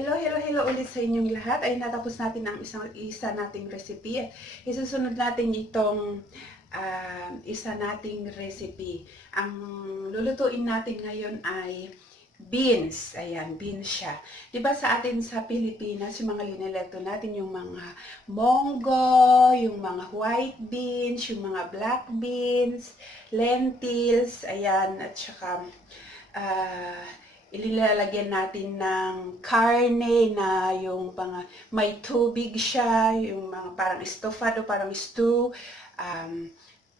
Hello ulit sa inyong lahat. Ay natapos natin ang isa nating recipe. Isusunod natin itong isa nating recipe. Ang lulutuin natin ngayon ay beans. Ayan, beans siya. 'Di ba sa atin sa Pilipinas, yung mga lineleto natin, yung mga monggo, yung mga white beans, yung mga black beans, lentils, ayan, at saka ililalagyan natin ng karne na yung may tubig siya, yung mga parang estofado, parang stew.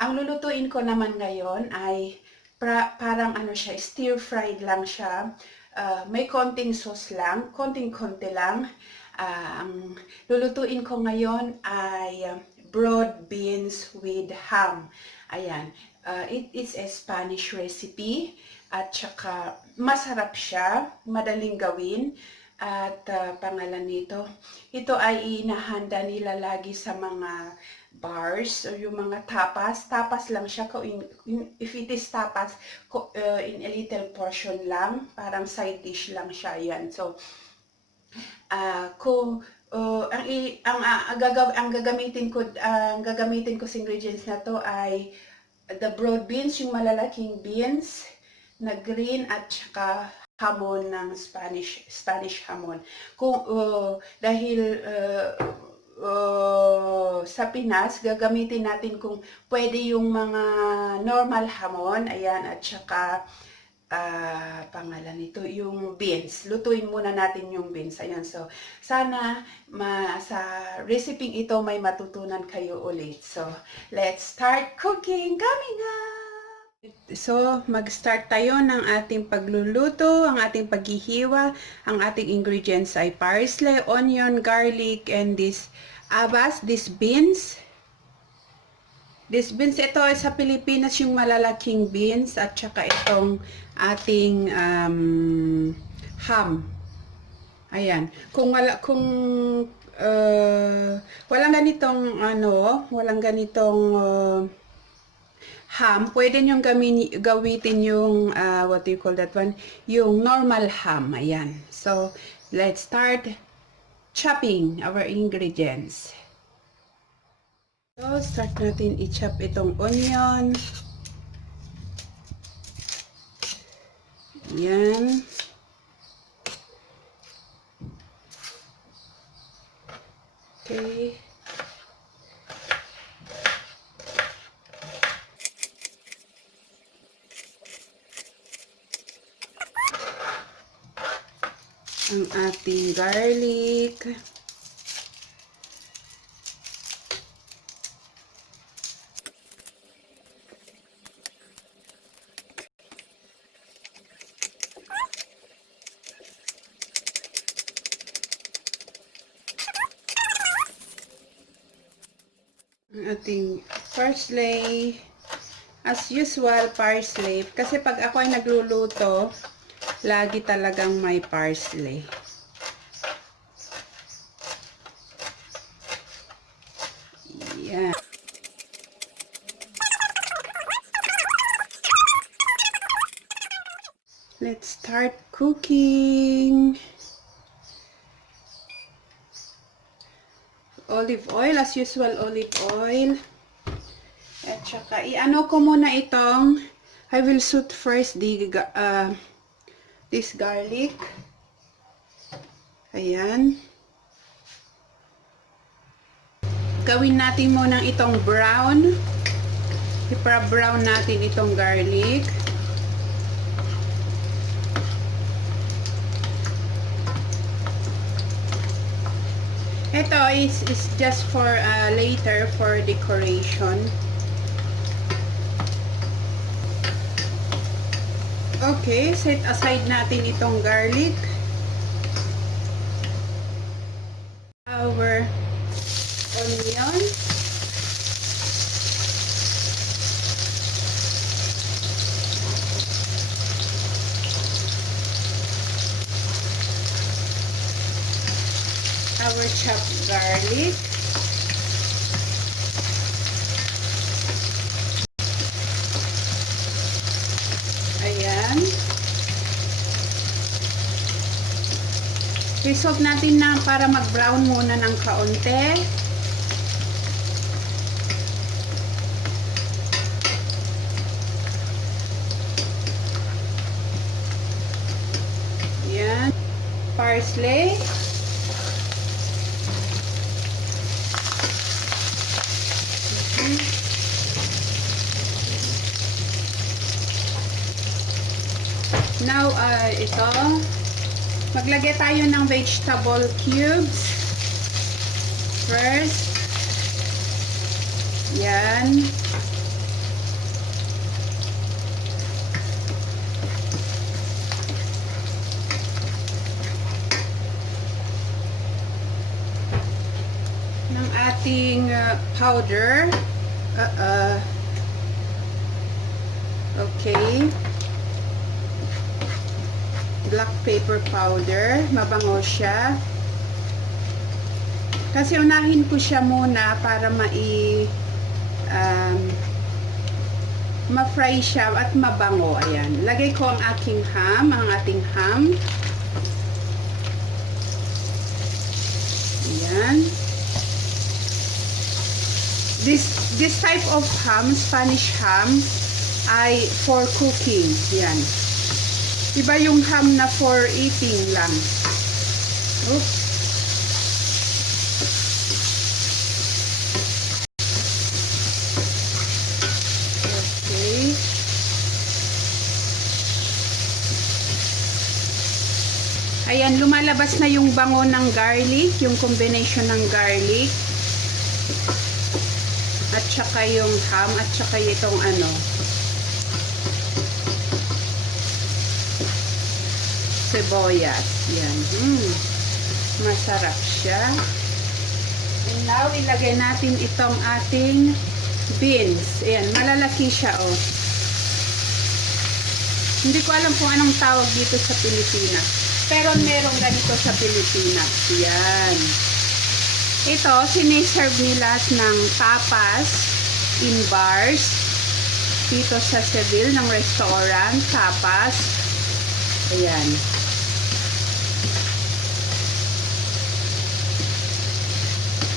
Ang lulutuin ko naman ngayon ay parang ano siya, stir-fried lang siya. May konting sauce lang, konting-konti lang. Ang lulutuin ko ngayon ay broad beans with ham. Ayan, it is a Spanish recipe. At saka masarap siya, madaling gawin. At pangalan nito, ito ay inahanda nila lagi sa mga bars o yung mga tapas. Tapas lang siya, if it is tapas, in a little portion lang, parang side dish lang siya yan. So, ang gagamitin ko sa ingredients na to ay the broad beans, yung malalaking beans na green, at saka hamon ng Spanish hamon. Dahil sa Pinas, gagamitin natin kung pwede yung mga normal hamon, ayan, at saka pangalan nito, yung beans. Lutuin muna natin yung beans. Ayan, so sana sa recipe ito may matutunan kayo ulit. So, let's start cooking. Coming up! So, mag-start tayo ng ating pagluluto, ang ating paghihiwa. Ang ating ingredients ay parsley, onion, garlic, and this habas, these beans. These beans, ito ay sa Pilipinas yung malalaking beans, at saka itong ating ham. Ayan. Kung walang ganitong ham, pwede nyo gawitin yung, what do you call that one? Yung normal ham. Ayan. So, let's start chopping our ingredients. So, start natin i-chop itong onion. Ayan. Okay. Ang ating garlic. Ang ating parsley. As usual, parsley. Kasi pag ako ay nagluluto, lagi talagang may parsley. Yan. Let's start cooking. Olive oil, as usual, olive oil. At saka, i-ano ko muna itong, I will shoot first this garlic. Ayan. Gawin natin muna itong brown. Ipra-brown natin itong garlic. Ito is just for later, for decoration. Okay, set aside natin itong garlic. Our onion. Our chopped garlic. Ayan. Resolve natin na para mag-brown muna ng kaunti. Yan. Parsley. Now, ito. Maglagay tayo ng vegetable cubes. First. Yan. Ng ating powder. Okay. Black pepper powder, mabango siya. Kasi unahin ko siya muna para ma-fry siya at mabango. Ayan. Lagay ko ang aking ham, ang ating ham. Ayan. This type of ham, Spanish ham, ay for cooking. Ayan. Iba yung ham na for eating lang. Oops. Okay. Ayan, lumalabas na yung bango ng garlic, yung combination ng garlic. At saka yung ham, at saka itong sibuyas. Yan. Masarap siya. And now, ilagay natin itong ating beans. Ayan, malalaki siya, oh. Hindi ko alam kung anong tawag dito sa Pilipinas. Pero merong ganito sa Pilipinas. Yan. Ito, siniserve nila ng tapas in bars. Dito sa Seville, ng restaurant, tapas. Ayan.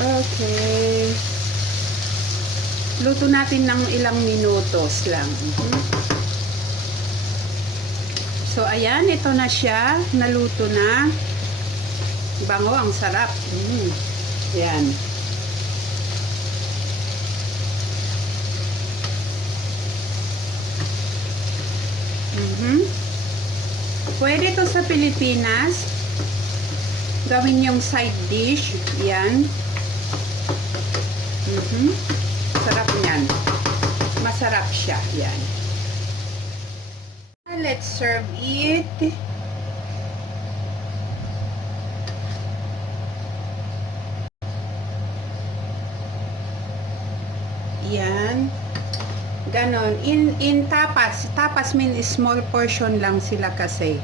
Okay. Luto natin ng ilang minutos lang. So, ayan. Ito na siya. Naluto na. Bango. Ang sarap. Ayan. Pwede ito sa Pilipinas. Gawin yung side dish. Ayan. Sarap niyan. Masarap siya. Yan. Let's serve it. Yan. Ganon. In tapas. Tapas means small portion lang sila kasi.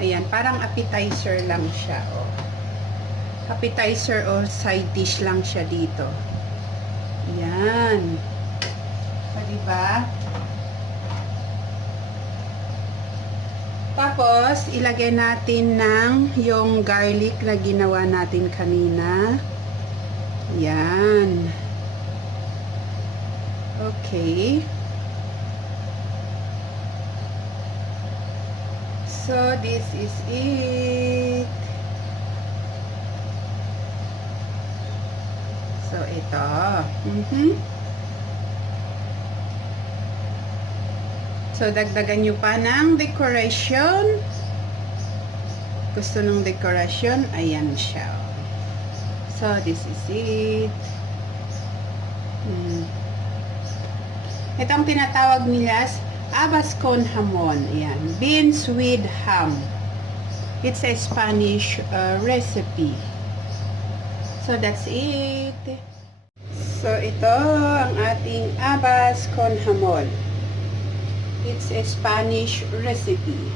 Ayan. Parang appetizer lang siya. Oh. Appetizer or side dish lang siya dito. Yan. So, diba? Tapos, ilagay natin ng yung garlic na ginawa natin kanina. Yan. Okay. So, this is it. So, ito. So, dagdagan nyo pa ng decoration. Gusto ng decoration? Ayan siya. So, this is it. Ito ang tinatawag nila habas con jamon. Ayan. Beans with ham. It's a Spanish recipe. So, that's it. So, ito ang ating habas con jamon. It's a Spanish recipe.